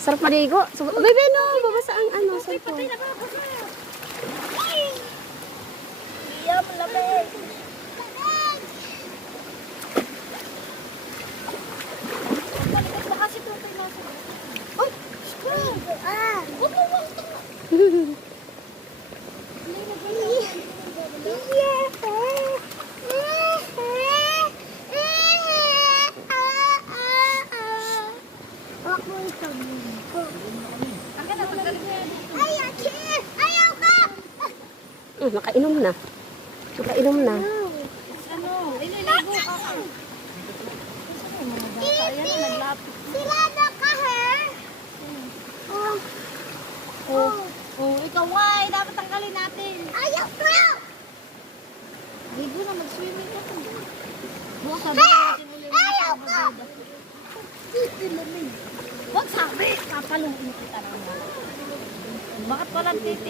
Sarap maligo. Bebe, no. Babasa ang ano. Cellphone. Iya, malamig. Balikat ba kasi ito tayo nasa? Ay! Huwag mo, huwag ito. Nakainom na. Nakainom na. Ano? Ililigo ka ka. Ayan, naglapit. Sirada ka, ha? Oh, ikaw ay, dapat tanggalin natin. Ayaw ko! Ligo na, mag-swimming ka. Bukas sabi natin ulit. Ayaw ko! Huwag sabi, papaluin kita naman. Bakit walang titi?